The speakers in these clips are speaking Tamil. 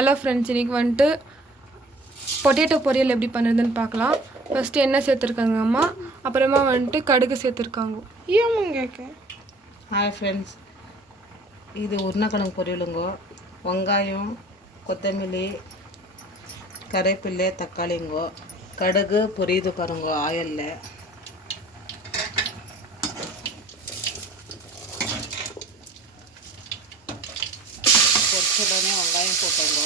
ஹலோ ஃப்ரெண்ட்ஸ், இன்றைக்கி வந்துட்டு பொட்டேட்டோ பொரியல் எப்படி பண்ணுறதுன்னு பார்க்கலாம். ஃபஸ்ட்டு எண்ணெய் சேர்த்துருக்காங்க அம்மா, அப்புறமா வந்துட்டு கடுகு சேர்த்துருக்காங்க. ஏன் கேட்க? ஹாய் ஃப்ரெண்ட்ஸ், இது உருளைக்கிழங்கு பொரியலுங்கோ. வெங்காயம், கொத்தமல்லி, கருவேப்பிலை, தக்காளிங்கோ. கடுகு பொரியுது பாருங்கோ ஆயிலில். பொரிச்ச உடனே வெங்காயம் போட்டோங்க.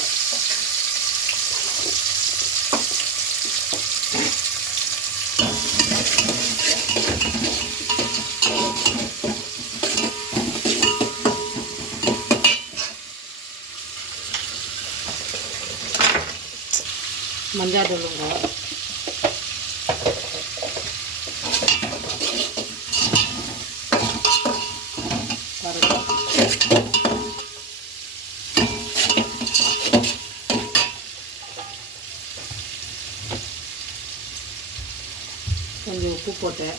மஞ்சள் தூளுங்க, கொஞ்சம் உப்பு போட்டேன்.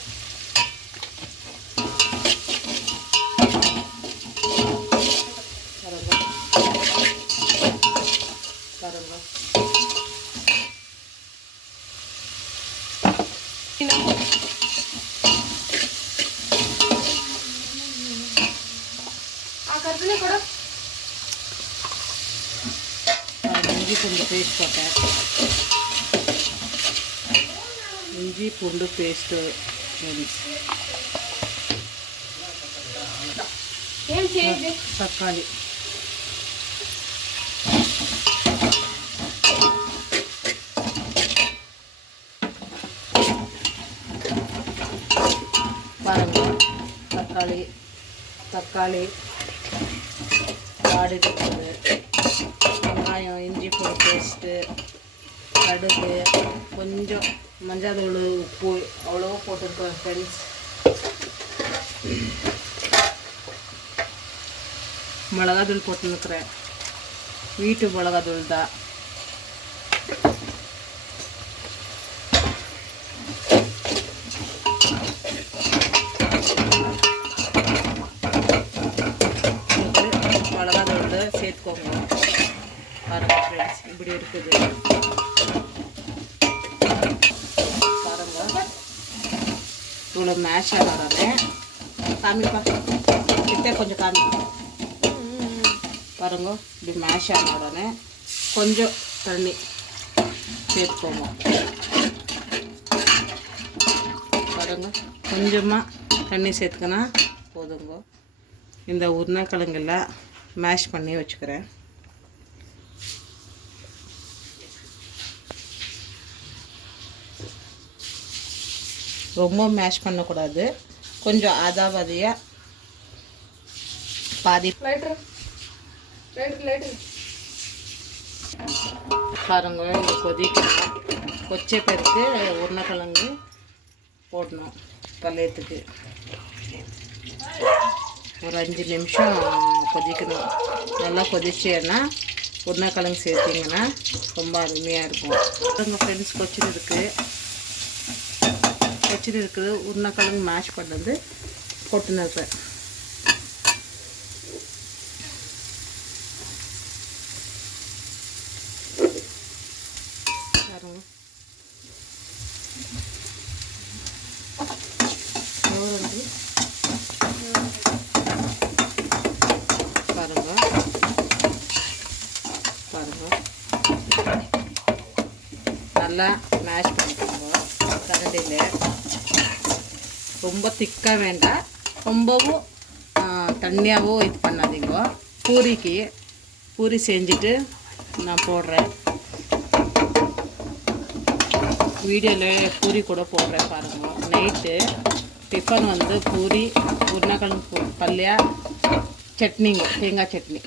இஞ்சி பூண்டு பேஸ்ட் போட்டேன். இஞ்சி பூண்டு பேஸ்ட்டு தக்காளி பாருங்க. தக்காளி வாடிடுறது, வெங்காயம், இஞ்சி பூண்டு பேஸ்ட்டு, கடுகு, கொஞ்சம் மஞ்சள் தூள், உப்பு அவ்வளோ போட்டுருக்கேன் ஃப்ரெண்ட்ஸ். மிளகாத்தூள் போட்டுன்னுக்கிறேன், வீட்டு மிளகாத்தூள் தான். மிளகாத்தூள் சேர்த்துக்கோங்க. பாருங்க ஃப்ரெண்ட்ஸ், இப்படி இருக்குது பாருங்க. இவ்வளோ மேஷ் ஆகிறோன்னே காமிப்பா, கிட்டே கொஞ்சம் காமி பாருங்க. இப்படி மேஷ் ஆன உடனே கொஞ்சம் தண்ணி சேர்த்துக்கோங்க. பாருங்க, கொஞ்சமாக தண்ணி சேர்த்துக்கினா போதுங்க. இந்த உருளைக்கிழங்கெல்லாம் மேஷ் பண்ணி வச்சுக்கிறேன். ரொம்ப மேஷ் பண்ணக்கூடாது, கொஞ்சம் அதாவதியாக பாதி. பாருங்க, இது கொதிக்கணும். கொச்சை பேருக்கு உருளைக்கிழங்கு போடணும். பழையத்துக்கு ஒரு 5 நிமிஷம் கொதிக்கணும். நல்லா கொதிச்சேன்னா உருளைக்கிழங்கு சேர்த்திங்கன்னா ரொம்ப அருமையாக இருக்கும். எங்கள் ஃப்ரெண்ட்ஸ் கொச்சின்னு இருக்குது. உருளைக்கிழங்கு மேஷ் பண்ணது போட்டுன்னு இருக்கிறேன். பாருங்க, நல்லா மேஷ் பண்ணிக்கோங்க கரண்டியில். ரொம்ப திக்காக வேண்டாம், ரொம்பவும் தண்ணியாகவும் இது பண்ணாதீங்க. பூரி செஞ்சுட்டு நான் போடுறேன் வீடியோவில். பூரி கூட போடுறேன் பாருங்க. நைட்டு டிஃபன் வந்து பூரி, உருளைக்கிழங்கு பல்லியா, சட்னிங்க, தேங்காய் சட்னி.